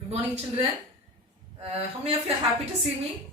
Good morning, children. How many of you are happy to see me?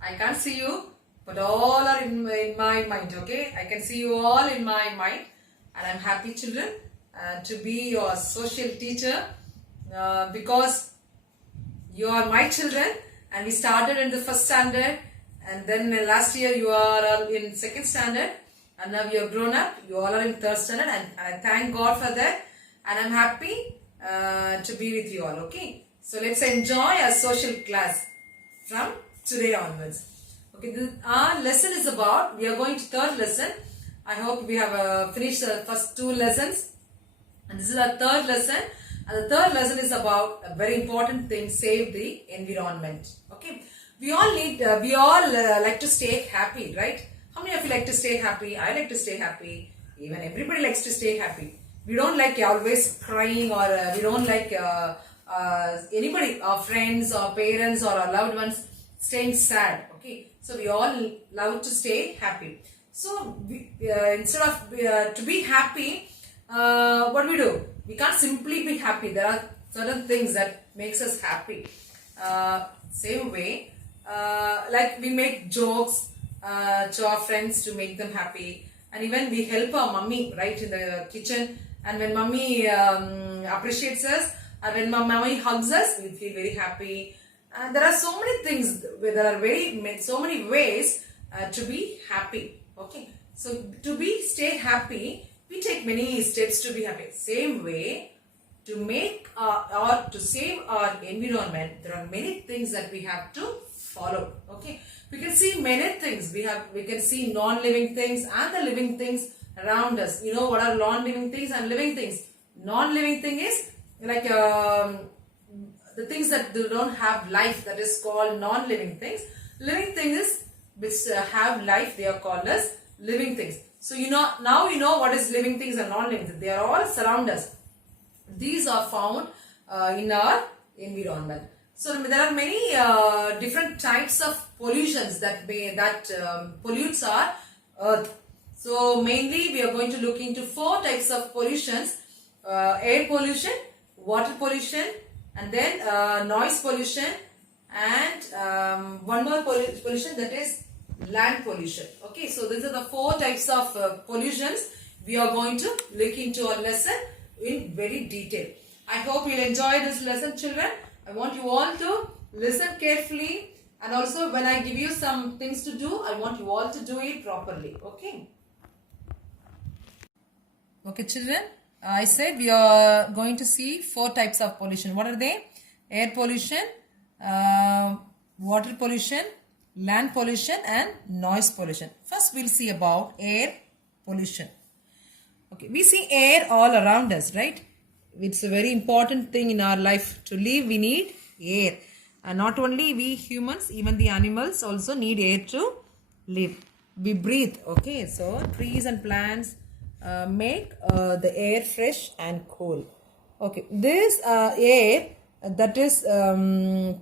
I can't see you, but all are in my mind, okay? I can see you all in my mind, and I'm happy, children, to be your social teacher because you are my children, and we started in the first standard, and then last year you are all in second standard, and now you are grown up. You all are in third standard, and I thank God for that, and I'm happy to be with you all. Okay, so let's enjoy our social class from today onwards. Okay, our lesson is about, we are going to third lesson. I hope we have finished the first two lessons, and this is our third lesson. And the third lesson is about a very important thing: save the environment. Okay, we all like to stay happy, right? How many of you like to stay happy? I like to stay happy. Even everybody likes to stay happy. We don't like always crying, or we don't like anybody, our friends, our parents, or our loved ones staying sad. Okay, so we all love to stay happy. So instead of to be happy, what do? We can't simply be happy. There are certain things that makes us happy. Same way, like we make jokes to our friends to make them happy, and even we help our mummy, right, in the kitchen. And when mummy appreciates us, and when mummy hugs us, we feel very happy. And there are so many things. There are so many ways to be happy. Okay, so to stay happy, we take many steps to be happy. Same way, to make or to save our environment, there are many things that we have to follow. Okay, we can see many things. We can see non-living things and the living things around us. You know what are non-living things and living things? Non-living thing is like the things that don't have life, that is called non-living things. Living things which have life, they are called as living things. So now you know what is living things and non-living things. They are all surround us. These are found in our environment. So there are many different types of pollutions that pollutes our earth. So mainly we are going to look into 4 types of pollutions: air pollution, water pollution, and then noise pollution, and one more pollution, that is land pollution. Okay, so these are the 4 types of pollutions we are going to look into our lesson in very detail. I hope you'll enjoy this lesson, children. I want you all to listen carefully, and also when I give you some things to do, I want you all to do it properly. Okay. Okay, children. I said we are going to see 4 types of pollution. What are they? Air pollution, water pollution, land pollution, and noise pollution. First, we'll see about air pollution. Okay, we see air all around us, right? It's a very important thing in our life. To live, we need air. And not only we humans, even the animals also need air to live. We breathe, okay? So, trees and plants make the air fresh and cool. Okay, this air that is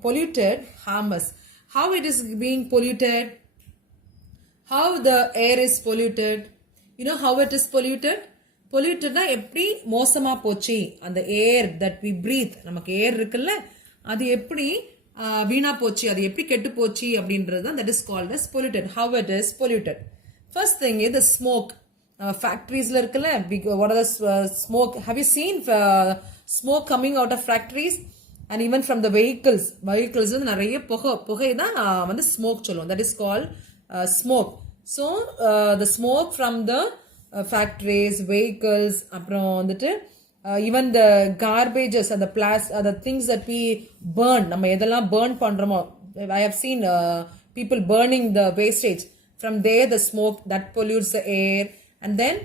polluted harm us. How it is being polluted? How the air is polluted? You know how it is polluted? Polluted na eppadi mosama pochi, and the air that we breathe, நமக்கு air இருக்குல்ல, அது எப்படி வீணா போச்சு, அது எப்படி கெட்டு போச்சு அப்படின்றது that is called as polluted. How it is polluted? First thing is the smoke. Factories la இருக்குல்ல, what are the smoke? Have you seen smoke coming out of factories? And even from the vehicles நிறைய புகை தான் வந்து smoke சொல்லுவோம். That is called smoke. So the smoke from the factories, vehicles, அப்புறம் வந்துட்டு even the garbages and the things that we burn, நம்ம எதெல்லாம் burn பண்றோமோ, I have seen people burning the wastage. From there, the smoke that pollutes the air. And then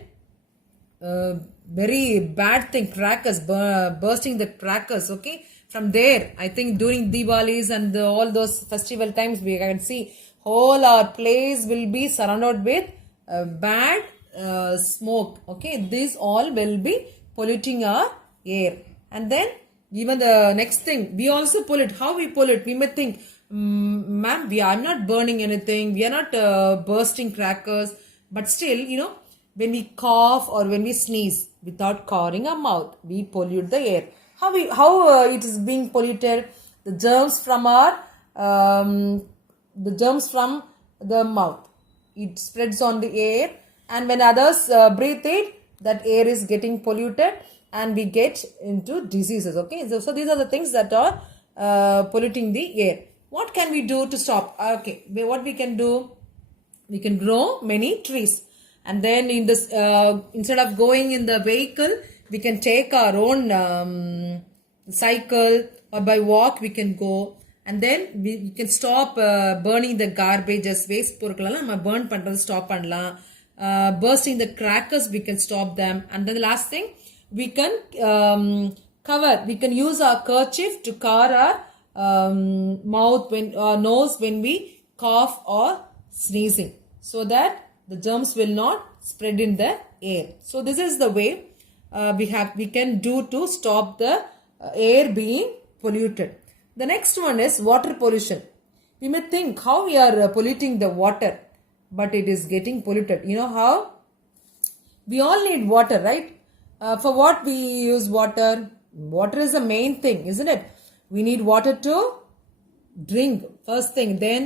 very bad thing, crackers, bursting the crackers. Okay, from there, I think during Diwalis and all those festival times, we can see whole our place will be surrounded with bad smoke. Okay, this all will be polluting our air. And then even the next thing, we also pollute. How we pollute? We may think, ma'am, we are not burning anything, we are not bursting crackers, but still, when we cough or when we sneeze without covering our mouth, we pollute the air. How it is being polluted? The germs from our the germs from the mouth. It spreads on the air, and when others breathe it, that air is getting polluted, and we get into diseases. Okay, so these are the things that are polluting the air. What can we do to stop? Okay, what we can do? We can grow many trees, and then in this instead of going in the vehicle, we can take our own cycle, or by walk we can go, and then we can stop burning the garbages, waste பொருட்களெல்லாம் நம்ம burn பண்றது stop பண்ணலாம். Bursting the crackers, we can stop them. And then the last thing, we can we can use our kerchief to cover our mouth nose when we cough or sneezing, so that the germs will not spread in the air. So this is the way we can do to stop the air being polluted. The next one is water pollution. We may think how we are polluting the water, but it is getting polluted. You know how? We all need water, right? For what we use water? Water is the main thing, isn't it? We need water to drink, first thing, then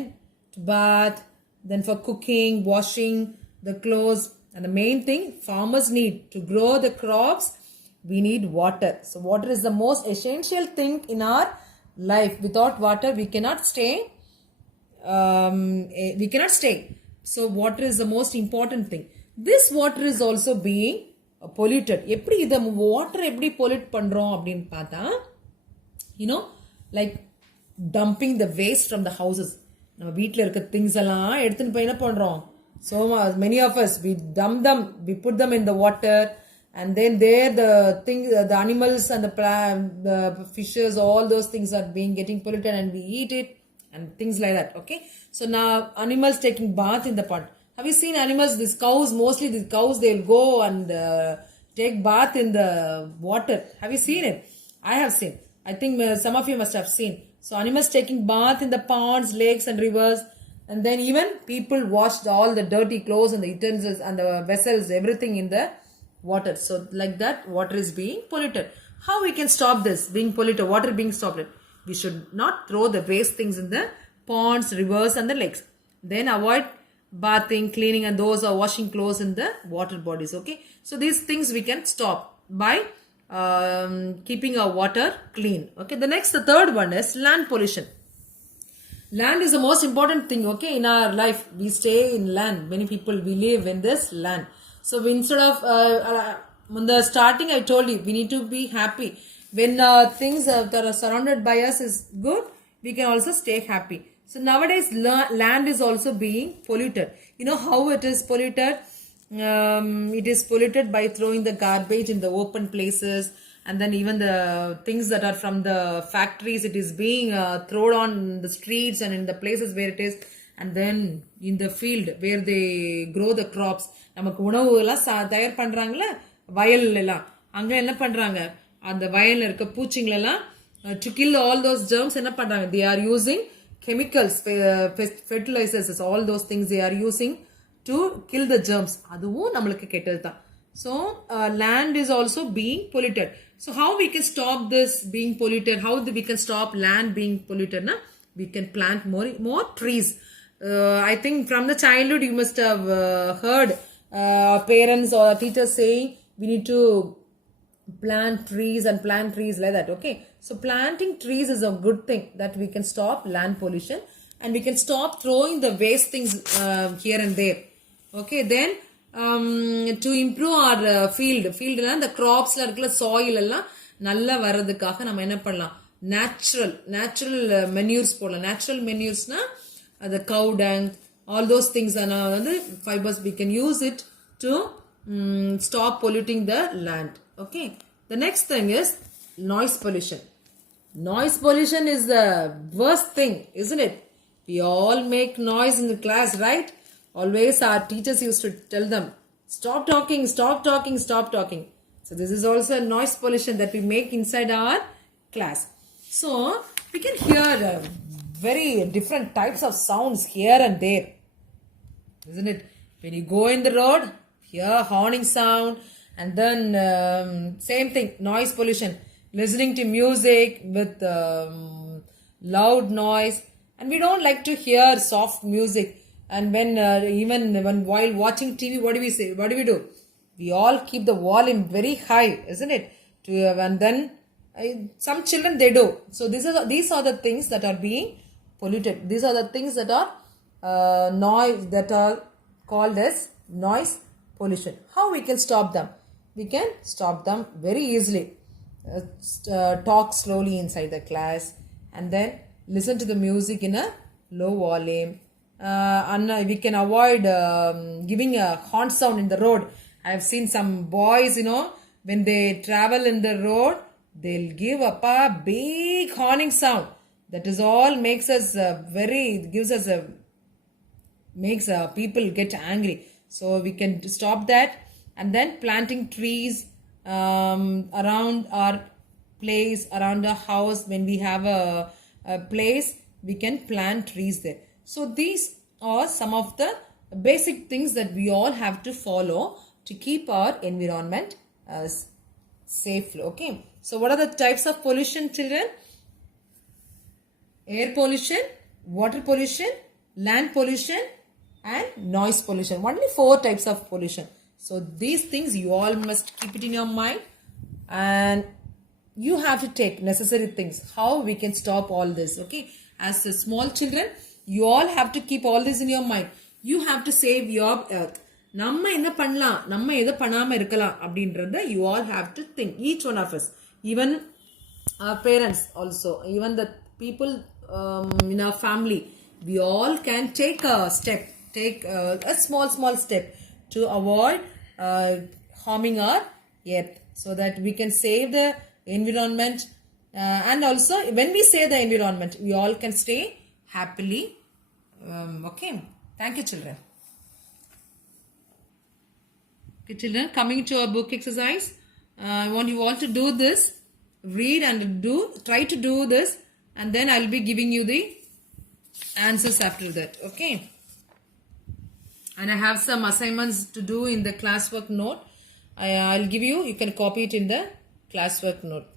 to bath, then for cooking, washing the clothes, and the main thing farmers need to grow the crops. We need water. So water is the most essential thing in our life. Without water, we cannot stay. So water is the most important thing. This water is also being polluted. எப்படி இத water எப்படி pollute பண்றோம் அப்படினு பார்த்தா, you know, like dumping the waste from the houses. நம்ம வீட்ல இருக்க things எல்லாம் எடுத்துட்டு போய் என்ன பண்றோம்? So many of us, we dump them, we put them in the water, and then there the animals and the fishes, all those things are getting polluted, and we eat it and things like that. Okay, so now animals taking bath in the pond. Have you seen animals? These cows, mostly these cows, they'll go and take bath in the water. Have you seen it? I have seen. I think some of you must have seen. So animals taking bath in the ponds, lakes and rivers, and then even people washed all the dirty clothes and the utensils and the vessels, everything in the water. So like that, water is being polluted. How we can stop this being polluted, water being stopped? We should not throw the waste things in the ponds, rivers and the lakes. Then avoid bathing, cleaning, and those are washing clothes in the water bodies. Okay, so these things we can stop by keeping our water clean. Okay, the third one is land pollution. Land is the most important thing, okay, in our life. We stay in land. Many people, we live in this land. So instead of in the starting, I told you, we need to be happy. When things that are surrounded by us is good, we can also stay happy. So nowadays, land is also being polluted. You know how it is polluted? It is polluted by throwing the garbage in the open places, and then even the things that are from the factories, it is being thrown on the streets and in the places where it is, and then in the field where they grow the crops. நமக்கு உணவு எல்லாம் தயார் பண்றாங்கல்ல வயல்ல எல்லாம், அங்க என்ன பண்றாங்க, அந்த வயல்ல இருக்க பூச்சிங்களை எல்லாம் to kill all those germs என்ன பண்றாங்க, they are using chemicals, fertilizers, all those things they are using to kill the germs. அதுவும் நம்மளுக்கு கெட்டதுதான். So land is also being polluted. So how we can stop this being polluted? How we can stop land being polluted? Na? We can plant more trees. I think from the childhood you must have heard parents or teachers saying we need to plant trees like that. Okay, so planting trees is a good thing that we can stop land pollution, and we can stop throwing the waste things here and there. Okay, then to improve our field the crops la irukla soil எல்லாம் நல்லா வரதுக்காக நம்ம என்ன பண்ணலாம், natural manures போடலாம். Natural manures-na the cow dung, all those things are வந்து fibers, we can use it to stop polluting the land. Okay, the next thing is noise pollution. Noise pollution is the worst thing, isn't it? We all make noise in the class, right? Always our teachers used to tell them, stop talking. So this is also a noise pollution that we make inside our class. So we can hear very different types of sounds here and there, isn't it? When you go in the road, hear horning sound, and then same thing, noise pollution. listening to music with loud noise, and we don't like to hear soft music. And when even when while watching TV, what do we say? What do we do? We all keep the volume very high, isn't it? And then some children they do. So these are the things that are being polluted. These are the things that are noise, that are called as noise pollution. How we can stop them? We can stop them very easily. Talk slowly inside the class, and then listen to the music in a low volume. And we can avoid giving a horn sound in the road. I have seen some boys, when they travel in the road, they'll give up a big horning sound. That is all makes us makes people get angry. So we can stop that. And then planting trees around our place, around our house. When we have a place, we can plant trees there. So these are some of the basic things that we all have to follow to keep our environment safe. Okay. So what are the types of pollution, children? Air pollution, water pollution, land pollution, and noise pollution. Only 4 types of pollution. So these things you all must keep it in your mind, and you have to take necessary things. How we can stop all this? Okay. As a small children, you all have to keep all this in your mind. You have to save your earth. நம்ம என்ன பண்ணலாம், நம்ம எதை பண்ணாம இருக்கலாம் அப்படின்றத you all have to think. Each one of us, even our parents also, even the people in our family, we all can take a step, take a small step to avoid harming our earth, so that we can save the environment. And also when we save the environment, we all can stay happily. Okay. Thank you, children. Okay, children, coming to our book exercise. I want you all to do this. Read and try to do this, and then I'll be giving you the answers after that. Okay. And I have some assignments to do in the classwork note. I'll give you. You can copy it in the classwork note.